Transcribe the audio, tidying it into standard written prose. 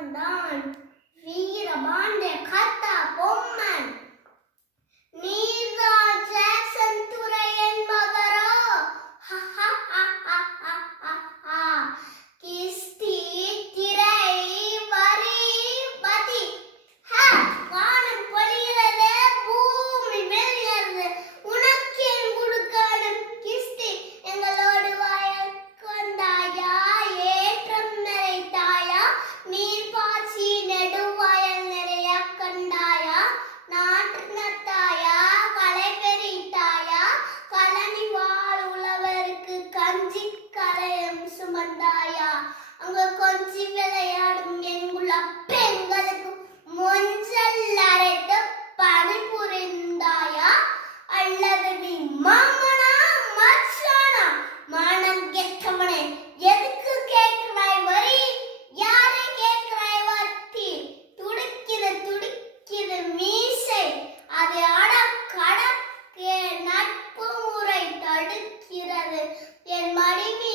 நான் வீரபாண்டிய கத்தா பொம்மன். நீதான் ஜாக்சன் துரையன் மகரோ. கிஸ்தி திரை வரி பதி. வானம் பொழிகிறது, பூமி மெல்கிறது, உனக்கு என் கொடுக்கணும் கிஸ்தி. எங்களோடு வாயக்கு வந்தாயா, ஏற்றம் நிறைத்தாயா, நீர் பாய்ச்சி நெடுவாயல் நிறைய கண்டாயா, நாட்டு நட்டாயா, களை பெரித்தாயா, களனி வாழ் உழவருக்கு கஞ்சி கரையும் சுமந்தாயா, அங்க கொஞ்சி விளையாடும் எங்குள்ள பெண்களுக்கு மொஞ்சல் அரைத்து பணி புரிந்தாயா, அல்லது நீ மாமனா மச்சானா? மானம் கெட்டவனே, எதுக்கு கேட்கிறாய் வரி? யாரை கேட்கிறாய் வத்தி? துடிக்குது மீசை, அதை அடக்கடக்கே நட்பு முறை தடுக்கிறது. என் மனைவி